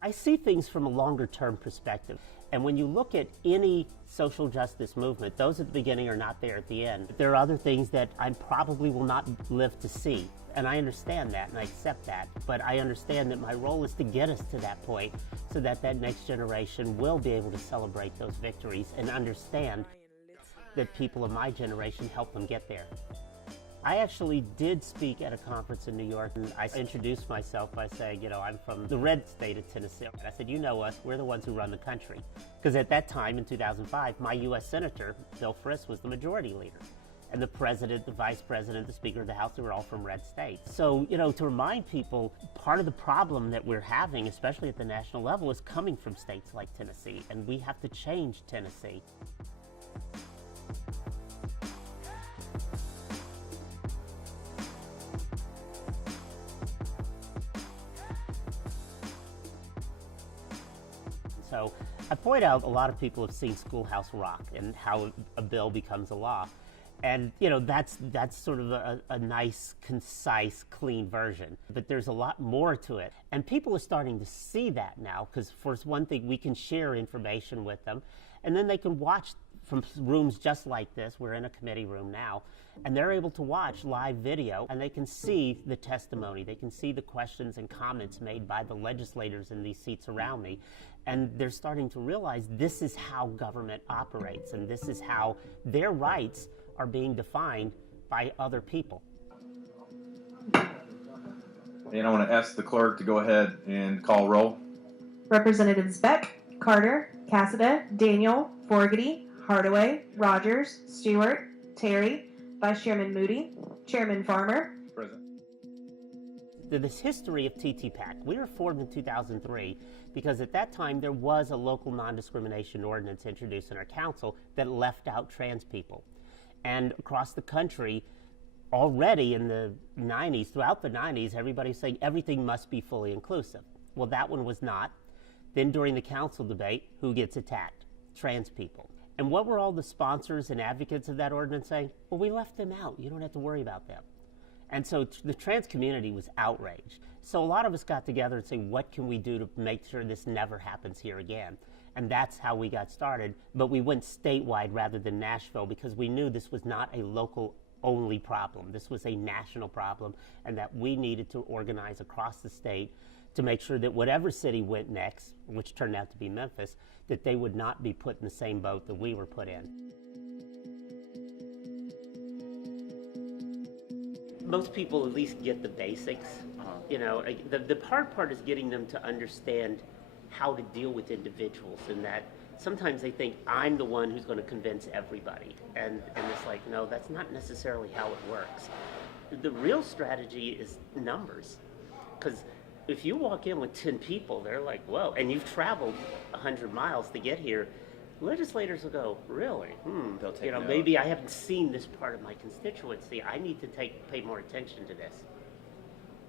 I see things from a longer term perspective. And when you look at any social justice movement, those at the beginning are not there at the end. There are other things that I probably will not live to see. And I understand that and I accept that. But I understand that my role is to get us to that point so that that next generation will be able to celebrate those victories and understand that people of my generation helped them get there. I actually did speak at a conference in New York, and I introduced myself by saying, you know, I'm from the red state of Tennessee. And I said, you know us, we're the ones who run the country. Because at that time, in 2005, my U.S. Senator, Bill Frist, was the majority leader. And the president, the vice president, the speaker of the House, they were all from red states. So, you know, to remind people, part of the problem that we're having, especially at the national level, is coming from states like Tennessee, and we have to change Tennessee. So I point out a lot of people have seen Schoolhouse Rock and how a bill becomes a law. And, you know, that's sort of a nice, concise, clean version. But there's a lot more to it. And people are starting to see that now, because for one thing, we can share information with them. And then they can watch from rooms just like this. We're in a committee room now. And they're able to watch live video, and they can see the testimony. They can see the questions and comments made by the legislators in these seats around me. And they're starting to realize this is how government operates, and this is how their rights are being defined by other people. And I want to ask the clerk to go ahead and call roll. Representatives Beck, Carter, Cassada, Daniel, Fogarty, Hardaway, Rogers, Stewart, Terry, Vice Chairman Moody, Chairman Farmer. Present. This history of TTPAC, we were formed in 2003 because at that time there was a local non-discrimination ordinance introduced in our council that left out trans people. And across the country, already in the 90s, throughout the 90s, everybody's saying everything must be fully inclusive. Well, that one was not. Then during the council debate, who gets attacked? Trans people. And what were all the sponsors and advocates of that ordinance saying? Well, we left them out. You don't have to worry about them. And so the trans community was outraged. So a lot of us got together and said, what can we do to make sure this never happens here again? And that's how we got started. But we went statewide rather than Nashville because we knew this was not a local only problem. This was a national problem, and that we needed to organize across the state to make sure that whatever city went next, which turned out to be Memphis, that they would not be put in the same boat that we were put in. Most people at least get the basics. You know, the hard part is getting them to understand how to deal with individuals, and that sometimes they think I'm the one who's going to convince everybody. And it's like, no, that's not necessarily how it works. The real strategy is numbers. Because if you walk in with 10 people, they're like, whoa, and you've traveled 100 miles to get here, legislators will go, really? They'll take you know, note. maybe I haven't seen this part of my constituency. I need to pay more attention to this.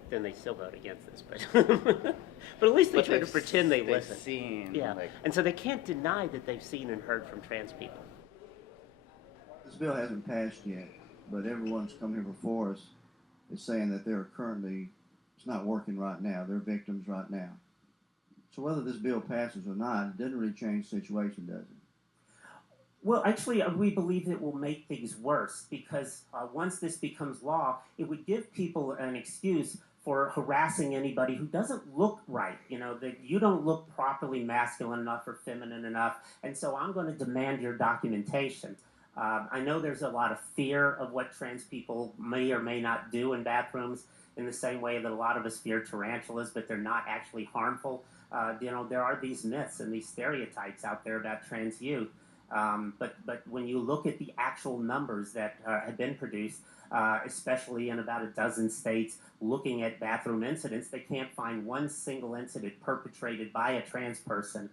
Then they still vote against this, but but at least they try to pretend they listen. Seen, yeah, and so they can't deny that they've seen and heard from trans people. This bill hasn't passed yet, but everyone's come here before us is saying that they're currently, it's not working right now. They're victims right now. So whether this bill passes or not, it doesn't really change the situation, does it? Well, actually, we believe it will make things worse because once this becomes law, it would give people an excuse for harassing anybody who doesn't look right. You know, that you don't look properly masculine enough or feminine enough, and so I'm going to demand your documentation. I know there's a lot of fear of what trans people may or may not do in bathrooms in the same way that a lot of us fear tarantulas, but they're not actually harmful. You know, there are these myths and these stereotypes out there about trans youth. But when you look at the actual numbers that have been produced, especially in about a dozen states, looking at bathroom incidents, they can't find one single incident perpetrated by a trans person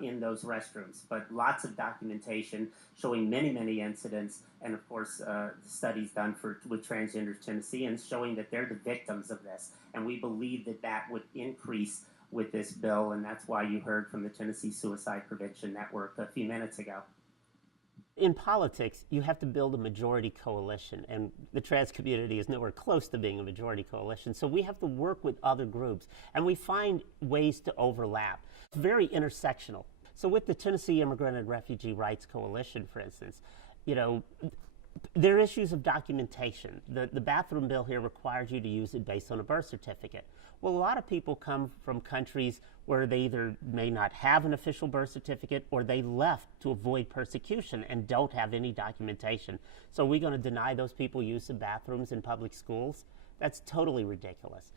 in those restrooms. But lots of documentation showing many, many incidents, and of course studies done with transgender Tennesseans showing that they're the victims of this. And we believe that that would increase with this bill, and that's why you heard from the Tennessee Suicide Prevention Network a few minutes ago. In politics, you have to build a majority coalition, and the trans community is nowhere close to being a majority coalition. So we have to work with other groups, and we find ways to overlap. It's very intersectional. So with the Tennessee Immigrant and Refugee Rights Coalition, for instance, you know, there are issues of documentation. The bathroom bill here requires you to use it based on a birth certificate. Well, a lot of people come from countries where they either may not have an official birth certificate or they left to avoid persecution and don't have any documentation. So are we going to deny those people use of bathrooms in public schools? That's totally ridiculous.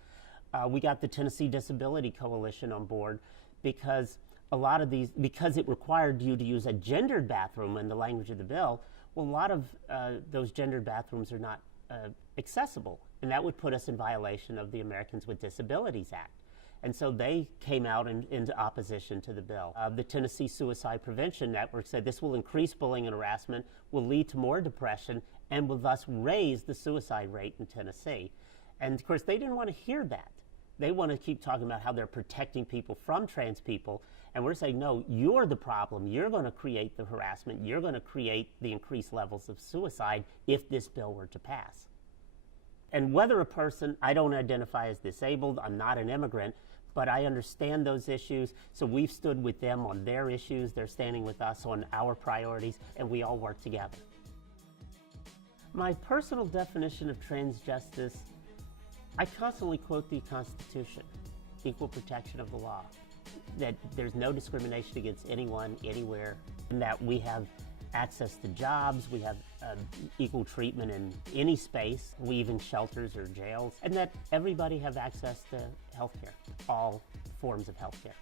We got the Tennessee Disability Coalition on board because a lot of these, because it required you to use a gendered bathroom in the language of the bill, well, a lot of those gendered bathrooms are not accessible, and that would put us in violation of the Americans with Disabilities Act. And so they came out into opposition to the bill. The Tennessee Suicide Prevention Network said this will increase bullying and harassment, will lead to more depression, and will thus raise the suicide rate in Tennessee. And of course, they didn't want to hear that. They want to keep talking about how they're protecting people from trans people. And we're saying, no, you're the problem. You're going to create the harassment. You're going to create the increased levels of suicide if this bill were to pass. And whether a person, I don't identify as disabled, I'm not an immigrant, but I understand those issues. So we've stood with them on their issues. They're standing with us on our priorities, and we all work together. My personal definition of trans justice, I constantly quote the Constitution, equal protection of the law, that there's no discrimination against anyone, anywhere, and that we have access to jobs, we have equal treatment in any space, even shelters or jails, and that everybody have access to health care, all forms of health care.